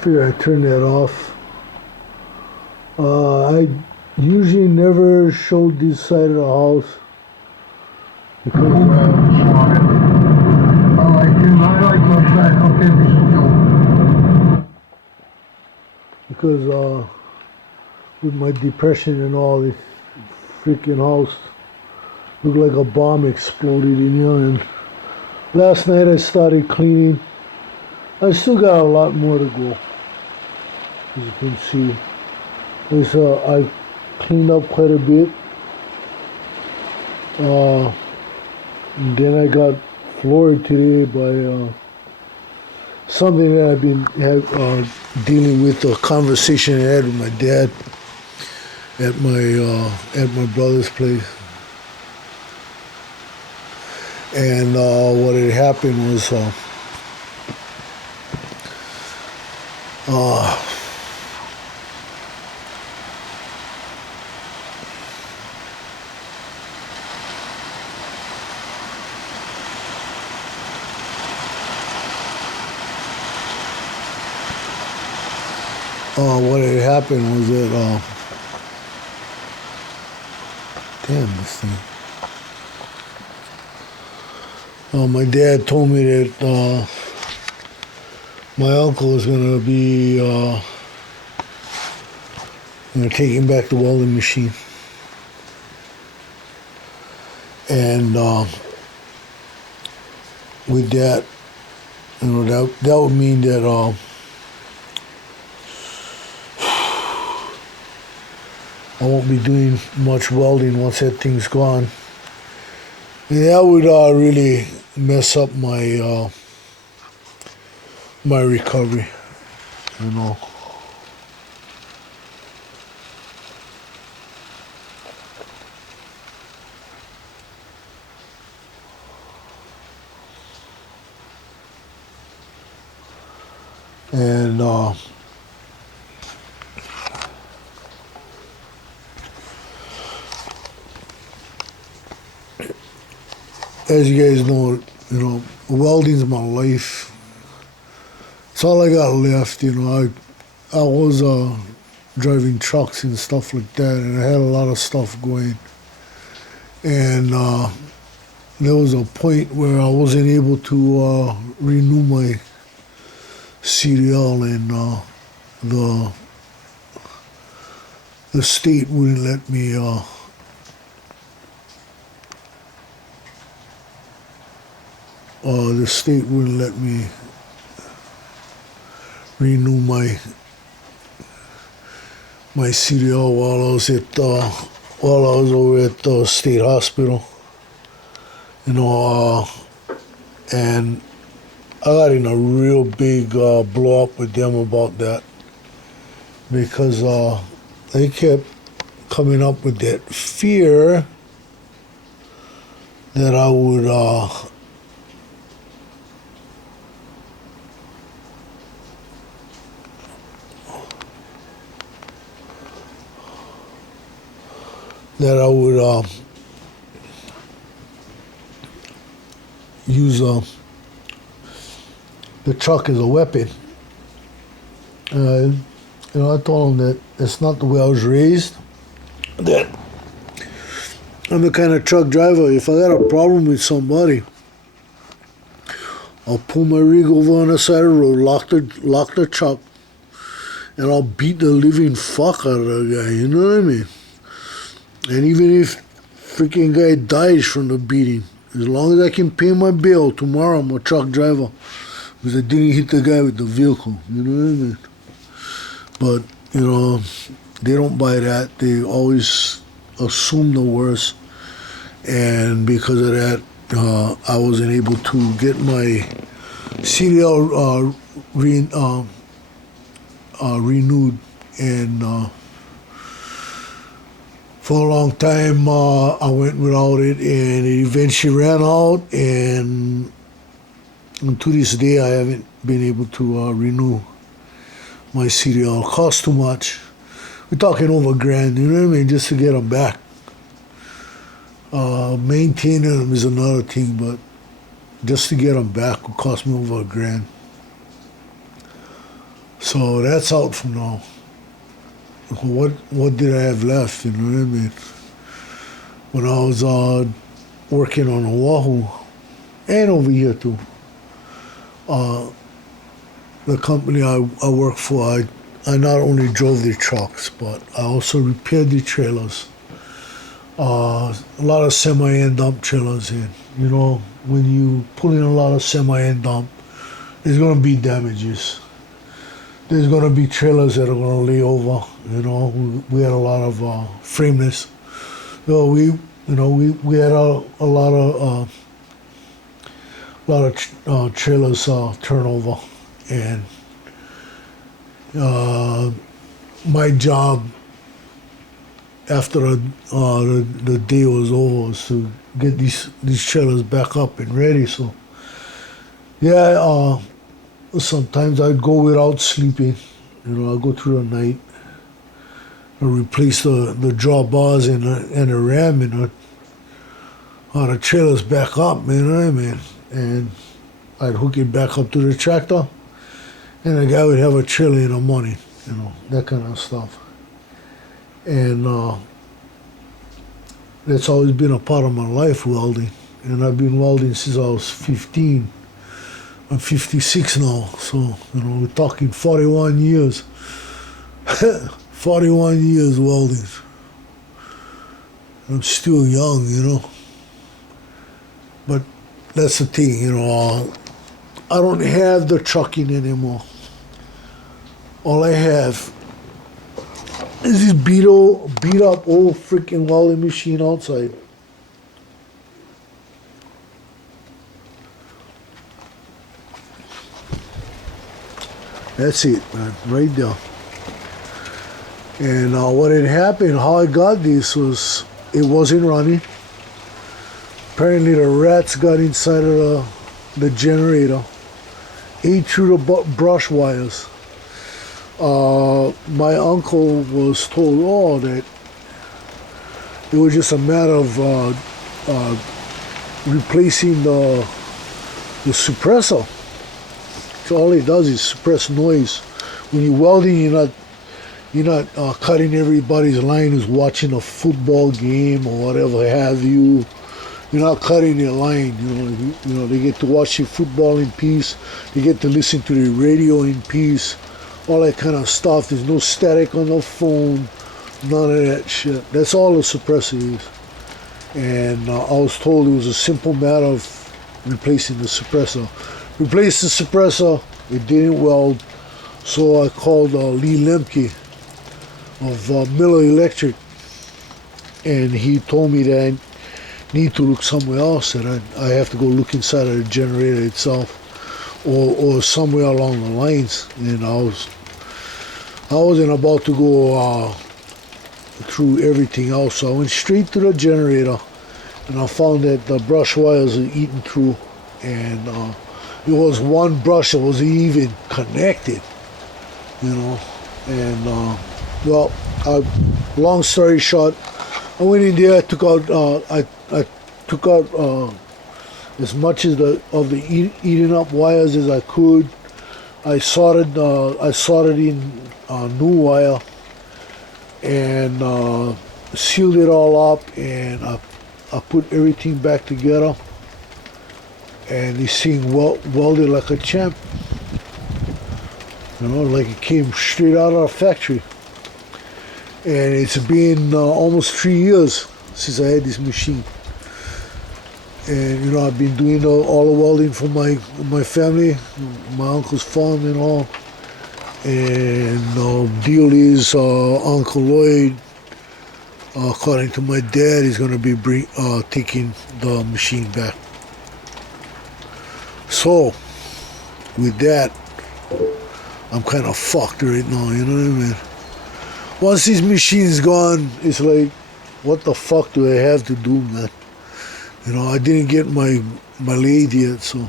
Figure I turn that off. I usually never showed this side of the house because with my depression and all, this freaking house looked like a bomb exploded in here. And last night I started cleaning. I still got a lot more to go, as you can see. I cleaned up quite a bit. And then I got floored today by something that I've been dealing with, a conversation I had with my dad at my brother's place. And what had happened was what had happened was that damn this thing. My dad told me that my uncle is going to be taking back the welding machine. And with that, that would mean that I won't be doing much welding once that thing's gone. And that would really mess up my my recovery, you know. And as you guys know, welding's my life. It's all I got left, I was driving trucks and stuff like that, and I had a lot of stuff going. And there was a point where I wasn't able to renew my CDL, and the state wouldn't let me renew my CDL while I was over at the state hospital, and I got in a real big blow up with them about that, because they kept coming up with that fear that I would use the truck as a weapon. I told them that that's not the way I was raised. That I'm the kind of truck driver, if I got a problem with somebody, I'll pull my rig over on the side of the road, lock the truck, and I'll beat the living fuck out of the guy, you know what I mean? And even if freaking guy dies from the beating, as long as I can pay my bill tomorrow, I'm a truck driver, because I didn't hit the guy with the vehicle, you know what I mean? But, they don't buy that. They always assume the worst. And because of that, I wasn't able to get my CDL renewed. And for a long time, I went without it, and it eventually ran out. And to this day, I haven't been able to renew my CDL. It costs too much. We're talking over $1,000, you know what I mean, just to get them back. Maintaining them is another thing, but just to get them back would cost me over $1,000. So that's out from now. What did I have left? You know what I mean? When I was working on Oahu and over here too, the company I work for, I not only drove the trucks, but I also repaired the trailers. A lot of semi-end dump trailers in. You know, when you pull in a lot of semi-end dump, there's going to be damages. There's going to be trailers that are going to lay over. You know, we had a lot of frameless. So we had a lot of trailers turnover, and my job after the day was over was to get these trailers back up and ready. So yeah, sometimes I'd go without sleeping. You know, I'd go through the night and replace the drawbars and the ram and the trailers back up, you know what I mean? And I'd hook it back up to the tractor, and the guy would have a trailer in the morning, you know, that kind of stuff. And that's always been a part of my life, welding. And I've been welding since I was 15. I'm 56 now, so, you know, we're talking 41 years. 41 years welding. I'm still young, you know. But that's the thing, you know. I don't have the trucking anymore. All I have is this beat up old freaking welding machine outside. That's it, man, right there. And what had happened, how I got this was, it wasn't running. Apparently the rats got inside of the generator, ate through the brush wires. My uncle was told, that it was just a matter of replacing the suppressor. So all it does is suppress noise. When you're welding, you're not cutting everybody's line who's watching a football game or whatever have you. You're not cutting their line. You know, they get to watch the football in peace. They get to listen to the radio in peace. All that kind of stuff. There's no static on the phone. None of that shit. That's all the suppressor is. And I was told it was a simple matter of replacing the suppressor. Replaced the suppressor. It didn't weld. So I called Lee Lemke of Miller Electric, and he told me that I need to look somewhere else, that I have to go look inside of the generator itself, or somewhere along the lines. And I wasn't about to go through everything else, so I went straight to the generator, and I found that the brush wires are eaten through, and it was one brush that wasn't even connected, you know. And well, long story short, I went in there, took out, I took out as much of the eating up wires as I could. I soldered in new wire and sealed it all up, and I put everything back together, and this thing welded like a champ. You know, like it came straight out of the factory. And it's been almost 3 years since I had this machine. And you know, I've been doing all the welding for my family, my uncle's farm and all. And the deal is Uncle Lloyd, according to my dad, is going to be taking the machine back. So, with that, I'm kind of fucked right now, you know what I mean? Once this machine's gone, it's like, what the fuck do I have to do, man? You know, I didn't get my lathe yet, so